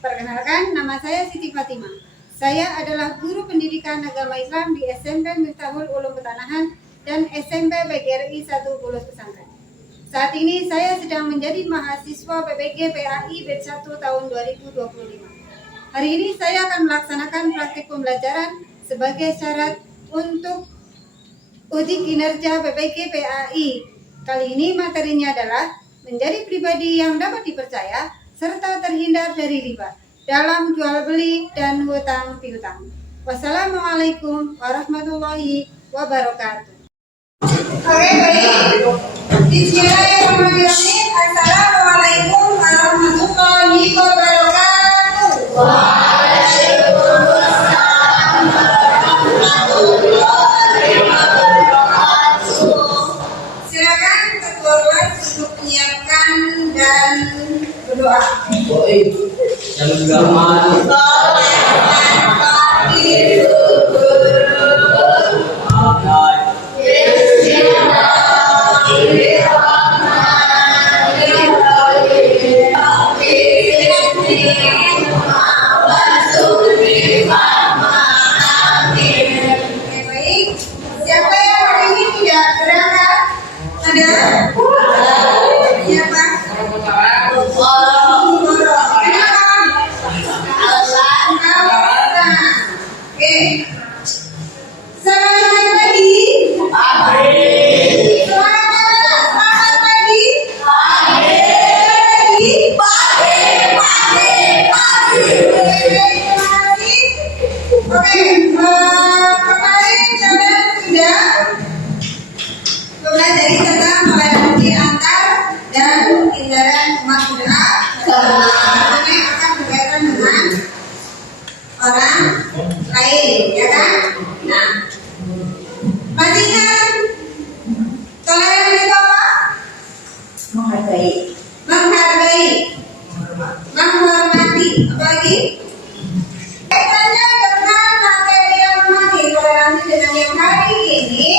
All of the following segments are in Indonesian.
Perkenalkan, nama saya Siti Fatimah. Saya adalah guru pendidikan agama Islam di SMP Miftahul Ulum Petanahan dan SMP PGRI 1 Bulus Pesantren. Saat ini saya sedang menjadi mahasiswa PPG PAI Batch 1 tahun 2025. Hari ini saya akan melaksanakan praktik pembelajaran sebagai syarat untuk uji kinerja PPG PAI. Kali ini materinya adalah menjadi pribadi yang dapat dipercaya serta terhindar dari riba dalam jual beli dan hutang piutang. Wassalamualaikum warahmatullahi wabarakatuh. Oke, baik. Bismillahirrahmanirrahim. Assalamualaikum warahmatullahi wabarakatuh. Waalaikumsalam warahmatullahi wabarakatuh. Silakan ketua kelas untuk menyiapkan dan berdoa. Yang gaman. Siapa yang hari ini tidak berangkat? Ada? Siapa? Oke. Selamat pagi. Selamat pagi. Oke, kemarin kalian sudah mempelajari tentang melayani antar dan hindaran makna yang akan berkaitan dengan orang lain, ya kan? Nah, masih ingat toleransi itu apa? Menghargai, menghormati, apa lagi? Kaitannya dengan materi yang masih toleransi dengan yang hari ini,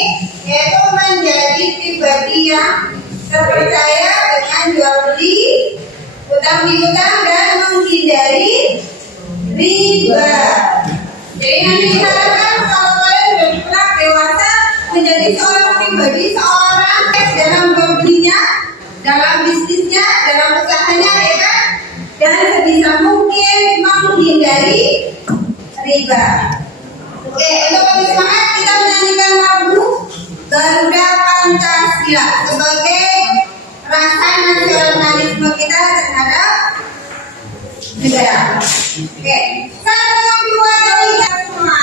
yaitu menjadi pribadi yang terpercaya dengan jual beli, hutang piutang dan menghindari riba. Jadi nanti diharapkan kalau kalian sudah pernah dewasa menjadi seorang pribadi, seorang dalam jual belinya, dalam bisnisnya, dalam usahanya, ya kan? Dan sebisa mungkin menghindari riba. Oke, untuk lebih semangat kita menyanyikan lagu Garuda Pancasila sebagai rasa nasionalisme kita terhadap negara. Oke, 1, 2, 3, semua.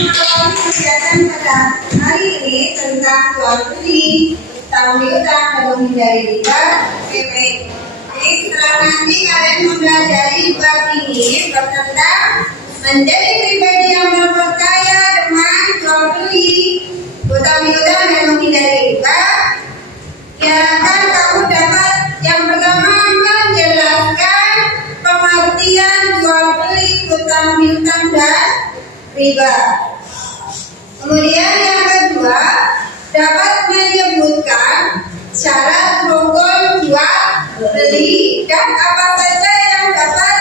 Melakukan kegiatan pada hari ini tentang jual beli, hutang piutang dan menghindari riba. Oke, baik. Jadi setelah nanti kalian mempelajari bab ini tentang menjadi pribadi yang berpercaya dengan jual beli, hutang piutang dan menghindari riba, diharapkan kamu dapat yang pertama menjelaskan pengertian jual beli, hutang piutang dan riba. Kemudian yang kedua dapat menyebutkan syarat rukun jual beli dan apa saja yang dapat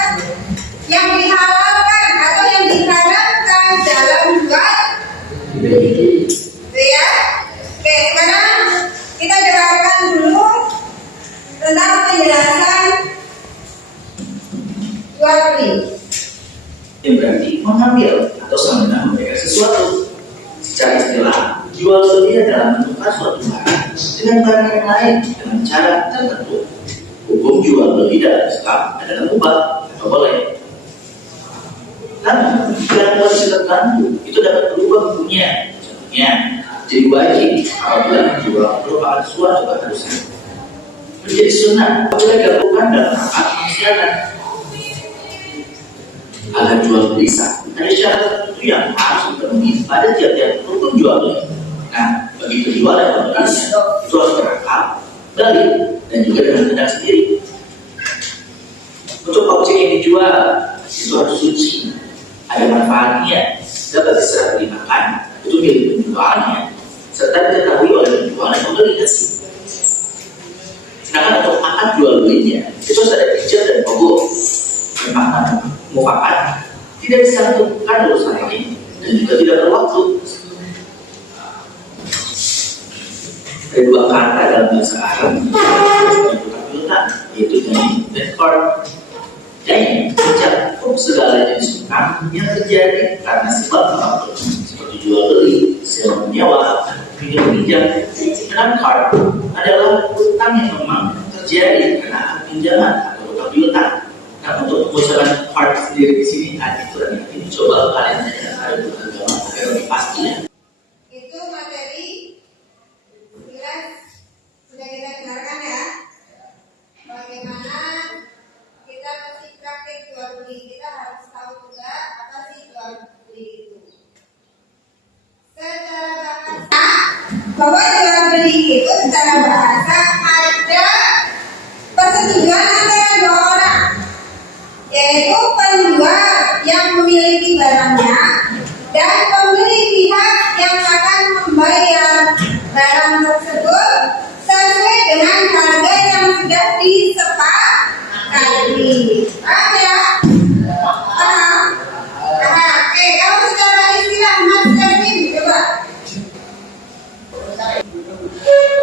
dihalalkan atau yang diharamkan dalam jual beli. Ya. Oke, sekarang kita dengarkan dulu tentang penjelasan jual beli. Yang berarti mengambil atau sama memberikan sesuatu. Secara istilah, jual beli adalah menukar suatu barang dengan barang yang lain dengan cara tertentu. Hukum jual beli dalam Islam adalah mubah atau boleh. Namun, dalam kondisi tertentu itu dapat berubah hukumnya. Contohnya, jadi wajib apabila menjual merupakan suatu keharusan. Menjadi sunnah apabila dilakukan dalam rangka kemaksiatan. Agar jual beli sah, ada syarat tertentu yang harus dipenuhi pada tiap-tiap rukun jual beli. Nah, bagi penjual dan pembelinya itu harus berakal, beli, dan juga dengan benar sendiri. Untuk objek yang dijual itu harus suci, ada manfaatnya, dapat diserah terimakan untuk milik penjualnya, serta diketahui oleh penjual yang membeli hasil. Sedangkan untuk akad jual belinya itu sudah ada ijab dan qabul. Makna mufakat tidak disatukan urusan ini dan juga tidak berwaktu. Ada dua kata dalam bahasa Arab yang yaitu janji dan qard. Janji mencakup segala jenis utang yang terjadi karena sebab apapun seperti jual beli, sewa menyewa, pinjam. Dan qard adalah utang yang memang terjadi karena pinjaman atau utang piutang. Nah, untuk pengucapan qard sendiri di sini ada aturan yang ini coba kalian tanya ada agama agar lebih pasti ya. Itu materi jelas sudah kita dengarkan ya. Bagaimana kita mesti praktek jual beli, kita harus tahu juga apa sih jual beli itu. Secara bahasa, bahwa jual beli itu secara bahasa ada persetujuan antara dua orang, yaitu penjual yang memiliki barangnya dan pembeli pihak yang akan membayar barang tersebut sesuai dengan harga yang sudah disepakati. Paham ya? Paham? Paham. Kalau secara istilah Mas Kevin coba.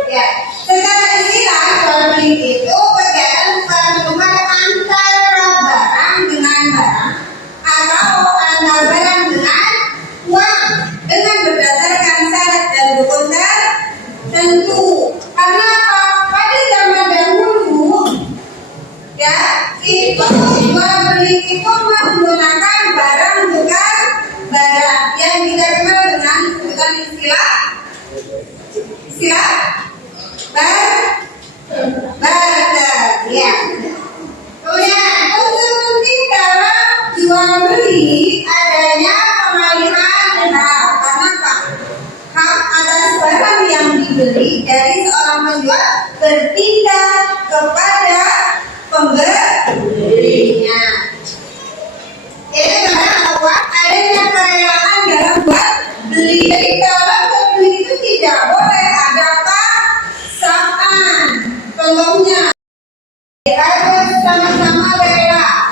Ya, secara istilah jual beli itu kegiatan pertemuan antara barang dengan barang atau antara barang dengan uang dengan berdasarkan syarat dan rukun tertentu. Karena apa? Pada zaman dahulu ya itu jual beli itu menggunakan barang bukan barang yang kita kenal dengan sebutan istilah barter ya. Kemudian untuk penting dalam jual beli adanya pengalihan hak. Karena apa? Hak atas barang yang dibeli dari seorang penjual berpindah kepada pembelinya. Itu bahwa adanya kerelaan dalam jual beli. Jadi dalam jual beli itu tidak boleh ada paksaan. Contohnya harus sama-sama rela.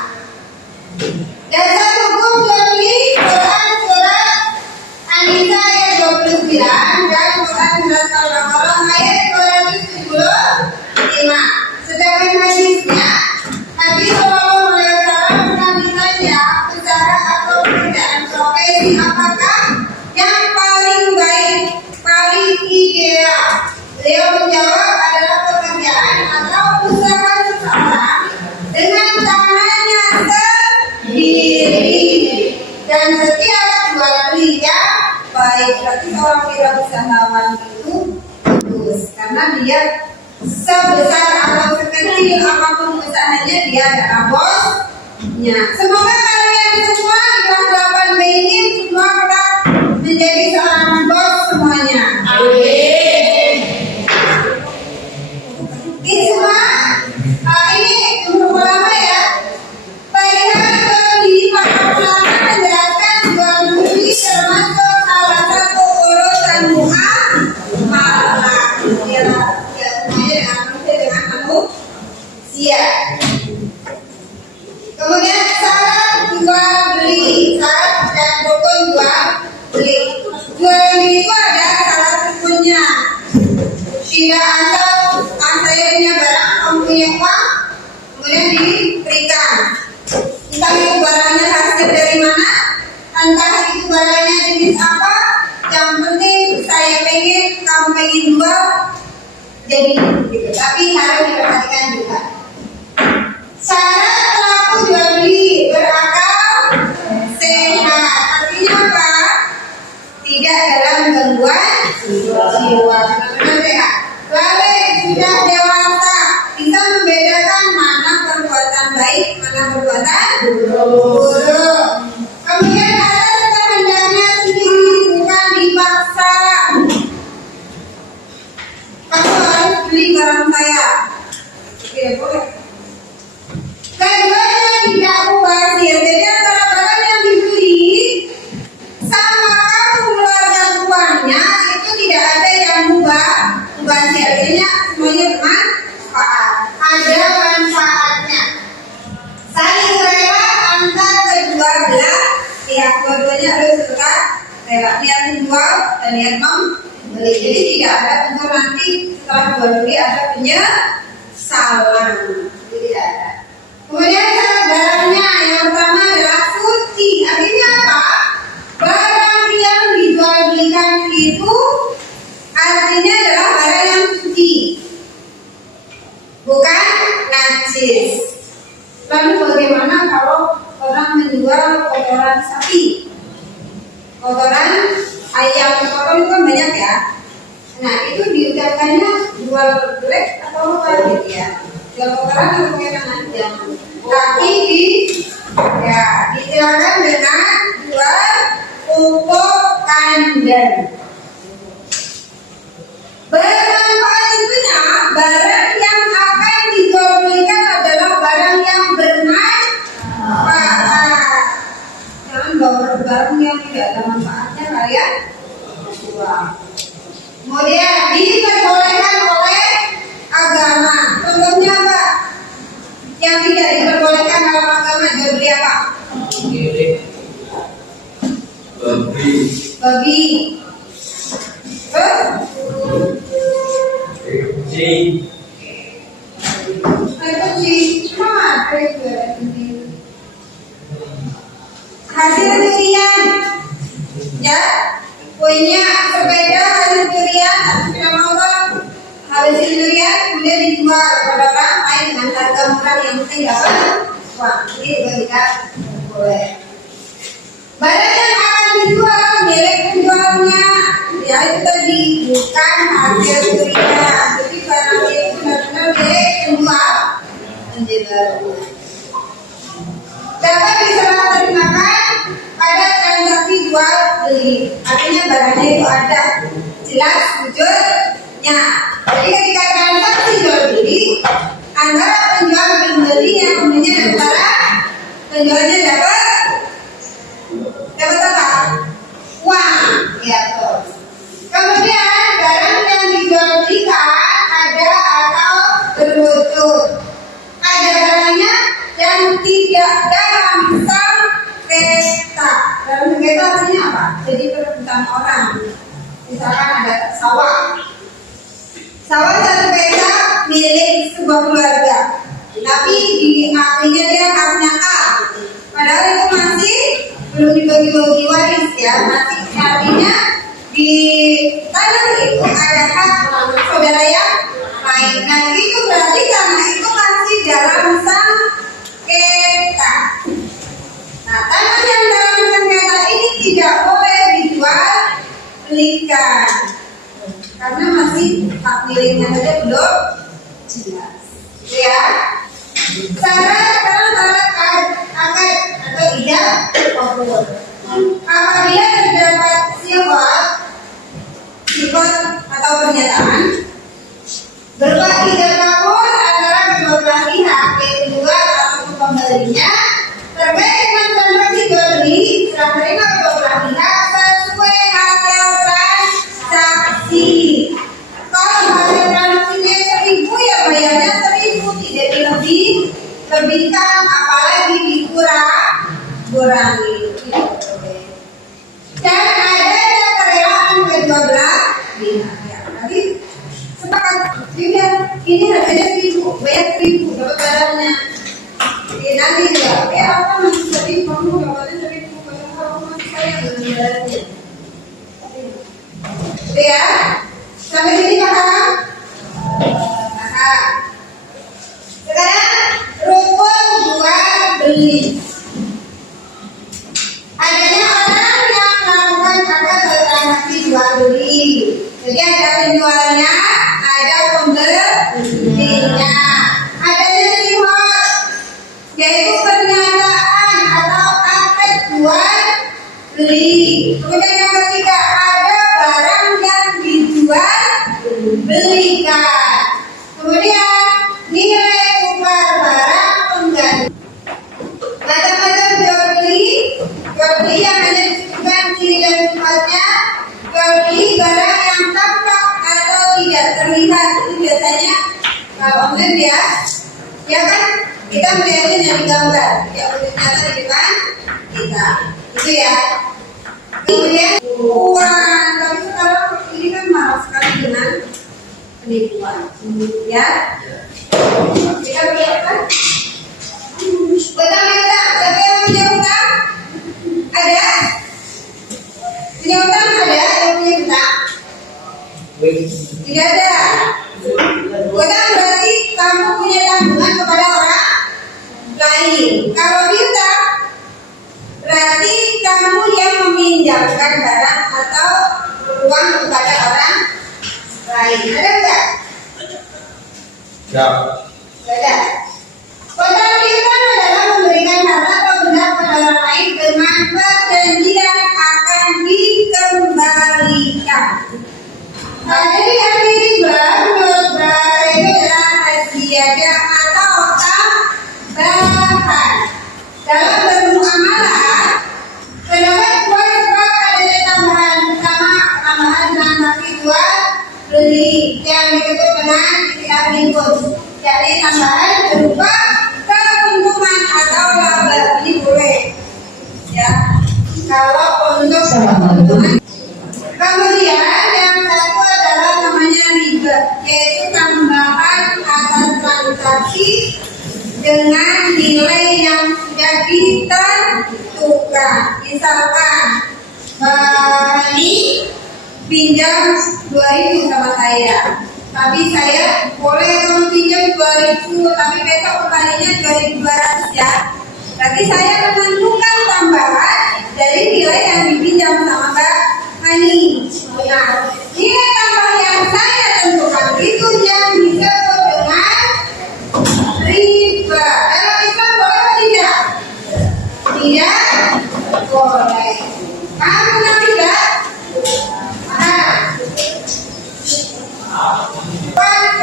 Dasar hukum jual beli Quran surat An-Nisa ayat 29 dan Quran surat Al-Baqarah ayat 275. Sedangkan hadisnya Nabi Shallallahu Alaihi Wasallam pernah ditanya usaha atau pekerjaan profesi apakah yang paling baik, paling ideal. Beliau menjawab adalah pekerjaan atau usaha seseorang dengan tangannya sendiri dan setiap jual belinya baik. Berarti seorang wirausahawan itu bagus karena dia sebesar atau sekecil apapun usahanya dia adalah bosnya. Semoga kalian semua di kelas 8B ini semua kelak menjadi seorang bos semuanya. Amin. Ini semua ini umur ulama ya. Perihal jual beli, para ulama menjelaskan jual beli termasuk salah satu urusan muamalah. Iya. Kemudian syarat jual beli, syarat dan rukun jual beli. Jual beli itu ada syarat rukunnya. Tidak saya punya barang, kamu punya uang, kemudian diberikan. Entah itu barangnya hasil dari mana, entah itu barangnya jenis apa. Yang penting saya pengen, kamu pengen jual, jadi gitu. Tapi harus diperhatikan juga. Syarat pelaku jual beli berakal sehat. Artinya apa? Tidak dalam gangguan jiwa. Benar sehat. Lalu sudah dewasa bisa membedakan mana perbuatan baik, mana perbuatan buruk. Kemudian atas kehendaknya sendiri bukan dipaksa. Kamu harus beli barang saya. Tidak boleh. Keduanya tidak mubazir. Jadi antara barang yang dibeli sama kamu mengeluarkan uangnya itu tidak ada yang mubazir. kayak niat menjual dan niat membeli. Jadi tidak ada unsur nanti setelah jual beli ada penyesalan. Jadi tidak ada. Kemudian syarat barangnya yang pertama adalah suci. Artinya apa? Barang yang dijual belikan itu artinya adalah barang yang suci, bukan najis. Lalu bagaimana kalau orang menjual kotoran sapi, kotoran ayam, kotoran itu kan banyak ya. Nah itu diucapkannya jual jelek atau apa gitu ya? Jual kotoran atau bagaimana? Jangan. Tapi disilakan dengan jual pupuk kandang. Bermanfaat tentunya barang yang akan dijual belikan adalah barang yang bermanfaat. Jangan bawa barang yang tidak ada manfaatnya kalian jual. Kemudian diperbolehkan oleh agama. Contohnya apa? Yang tidak diperbolehkan dalam agama jual beli apa? Babi. Hasil curian, ya, punya sepeda hasil curian, sepeda motor hasil curian, kemudian dijual kepada orang lain dengan harga murah yang penting dapat uang. Ini juga tidak boleh. Barang yang akan dijual milik penjualnya, ya itu tadi bukan hasil curian. Jadi barang itu benar-benar milik penjual. Dapat diserah terimakan pada transaksi jual beli. Artinya barangnya itu ada jelas wujudnya. Jadi ketika transaksi jual beli antara penjual dan pembeli yang kemudian antara penjualnya dapat apa? Uang, ya tuh. Kemudian barang yang dijual belikan ada atau berwujud. Ada barangnya yang tidak dalam sengketa. Dalam sengketa artinya apa? Jadi perebutan orang. Misalkan ada sawah. Sawah satu hektar milik sebuah keluarga. Tapi diakuinya dia haknya A. Padahal itu masih belum dibagi-bagi waris ya. Masih artinya di tanah itu ada hak saudara yang lain. Nah itu berarti karena itu masih dalam sengketa. Nah tanah yang dalam sengketa ini tidak boleh dijual belikan karena masih hak miliknya saja belum jelas. Ya. Syarat akad atau ijab kabul. Apabila terdapat sifat atau pernyataan berupa ijab kabul antara kedua belah pihak, yaitu penjual atau pembelinya, terkait dengan transaksi jual beli serah terima kedua belah pihak sesuai hasil transaksi. Kalau hasil transaksinya 1.000 ya bayarnya 1.000, tidak lebihkan apalagi dikurangi. Dan ada kerelaan kedua belah pihak. Nanti sepakat ini harganya 1.000, bayar 1.000 dapat barangnya. Jadi nanti juga apa masih 1.000, kamu dapatnya 1.000, kalau masih saya belum bayarnya. Oke ya, sampai sini paham? Paham. Sekarang rukun jual beli. Adanya orang yang melakukan akad transaksi jual beli. Jadi ada penjualnya, ada pembelinya. Adanya sifat, yaitu pernyataan atau akad jual beli. Kemudian yang ketiga ada barang yang dijual belikan. Kemudian nilai tukar barang pengganti. Macam-macam jual beli yang hanya disebutkan ciri dan sifatnya. Jual beli barang yang tampak atau tidak terlihat, itu biasanya kalau online ya kan kita melihatnya dari gambar, ya wujud nyata di depan kita, itu ya. Kemudian penipuan. Tapi sekarang ini kan marah sekali dengan penipuan. Ya. Kita berapa? Utang. Siapa yang punya utang? Ada? Punya utang ada? Yang punya utang? Tidak ada. Utang berarti kamu punya tanggungan kepada orang lain. Kalau piutang berarti kamu yang meminjamkan barang atau uang kepada orang lain. Ada enggak? Ya. Ada. Utang piutang adalah memberikan harta atau benda kepada orang lain dengan perjanjian akan dikembalikan. Jadi arti riba menurut bahasa itu adalah hadiah atau tambahan. Dalam bermuamalah, terdapat dua sebab adanya tambahan. Pertama, tambahan transaksi jual beli yang disebut dengan istilah input. Jadi tambahan berupa keuntungan atau laba, ini boleh. Ya, kalau untuk keuntungan. Kemudian yang satu adalah namanya riba, yaitu tambahan atas transaksi dengan nilai yang sudah ditentukan. Misalkan ini pinjam 2.000 sama saya, tapi saya boleh kamu pinjam 2.000, tapi besok kembalinya 2.200 ya. Berarti saya menentukan tambahan dari nilai yang dipinjam sama Mbak Hani. Nah, nilai tambah yang saya tentukan itu yang disebut dengan riba. Dalam Islam boleh atau tidak? Tidak boleh. Kamu pernah tidak?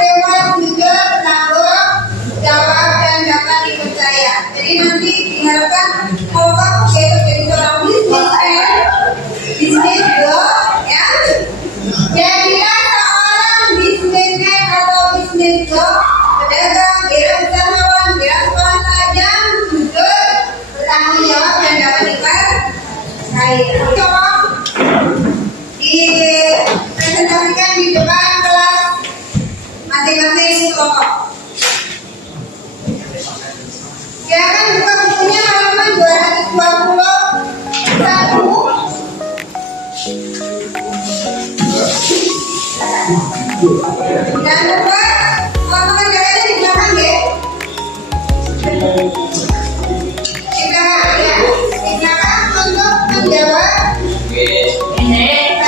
Dewan juga tanggung jawab dan dapat dipercaya. Jadi nanti diharapkan kalau kamu jadi seorang bisnis ya, jadilah seorang bisnismen atau bisnis pedagang, wirausahawan, swasta yang jujur, bertanggung jawab dan dapat dipercaya. Tolong dipresentasikan di depan kelas masing-masing kelompok. Silakan buka bukunya halaman 221. Jangan lupa potongan darahnya di belakang ya. Di belakang ya. Di belakang untuk menjawab pertanyaan.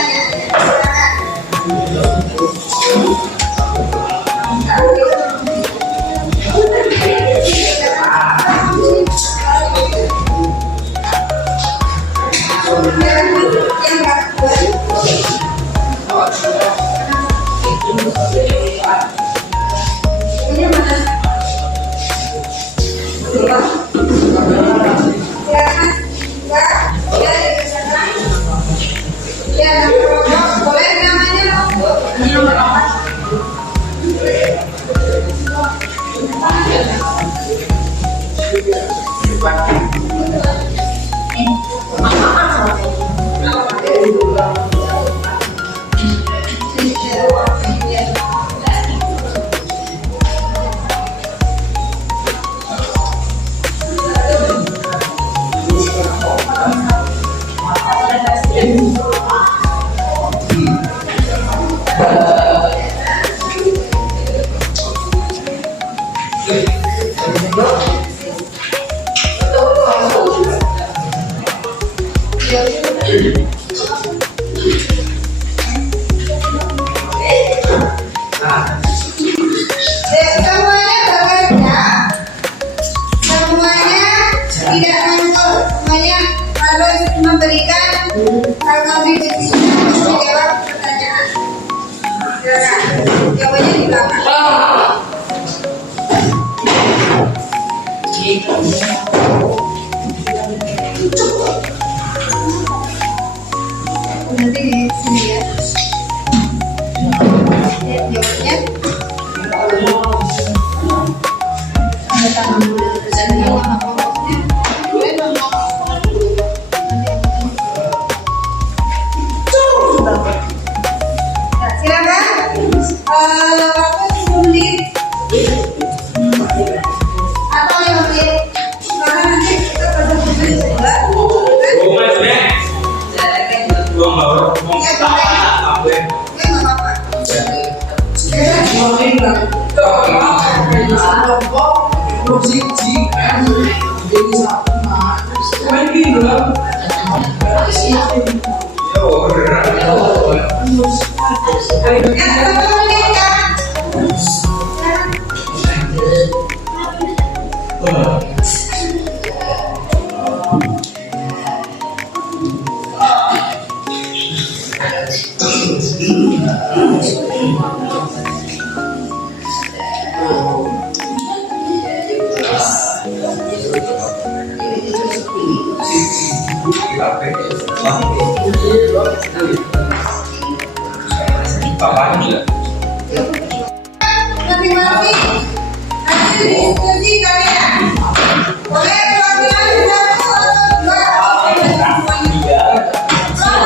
Nanti di sini ya. Jawabnya ada tanaman boleh dong. Masing-masing hasil diskusi kalian boleh perwakilan satu atau dua siapa yang akan membacakan hasil diskusinya?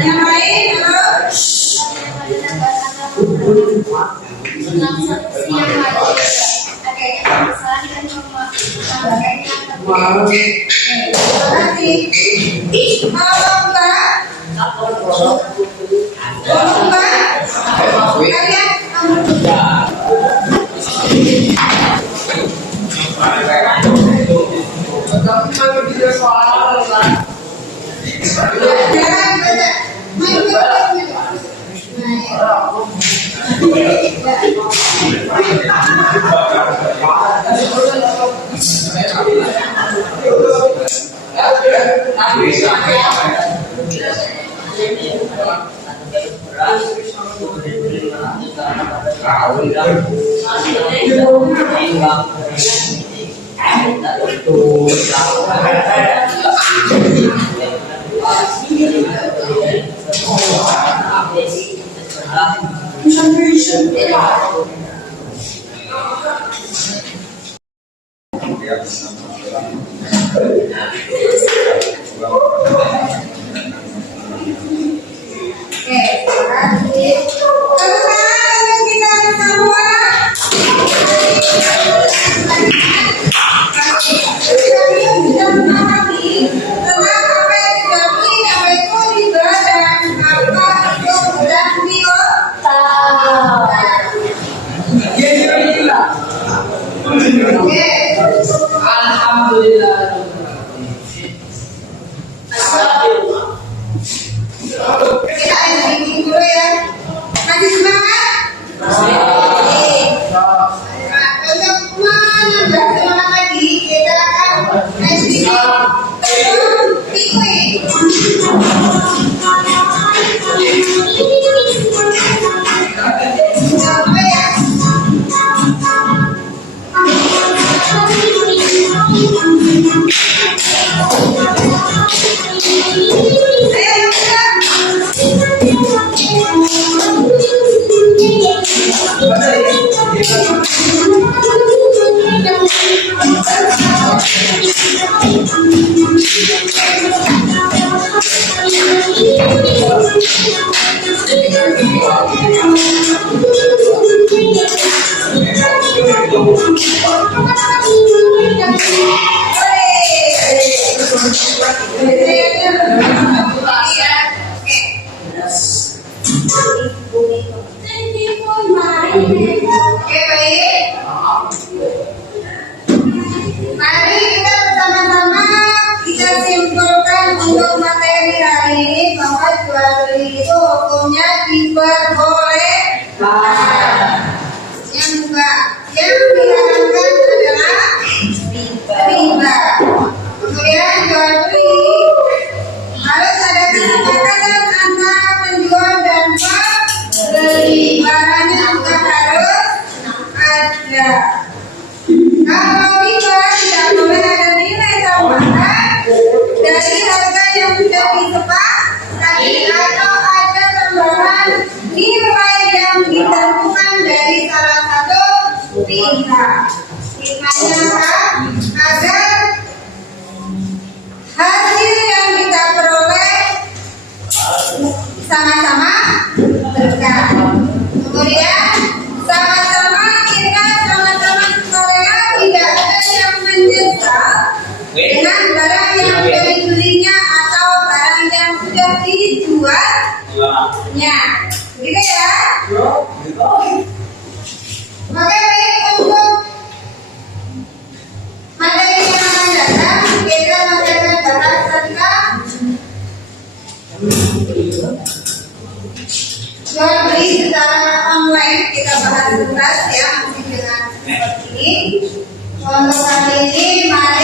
Yang lain, Mari kita bersama-sama kita simpulkan untuk materi hari ini bahwa jual beli itu hukumnya diperbolehkan. Yang diharamkan adalah riba. Kemudian jual beli harus ada kesepakatan antara penjual dan pembeli. Barangnya juga harus ada. Kalau riba tidak boleh ada nilai tambahan dari harga yang sudah disepakati atau ada tambahan nilai yang ditentukan dari salah satu pihak. Hikmahnya apa? Agar hasil yang kita peroleh sama-sama berkah. Kemudian sama-sama kita sama-sama Korea tidak ada yang menyesal dengan barang yang sudah dibelinya atau barang yang sudah dijualnya. Gitu ya. Oke, baik, untuk materi yang akan datang kita akan bahas tentang jual beli secara online. Kita bahas tuntas ya, mungkin dengan ini. Untuk kali ini mari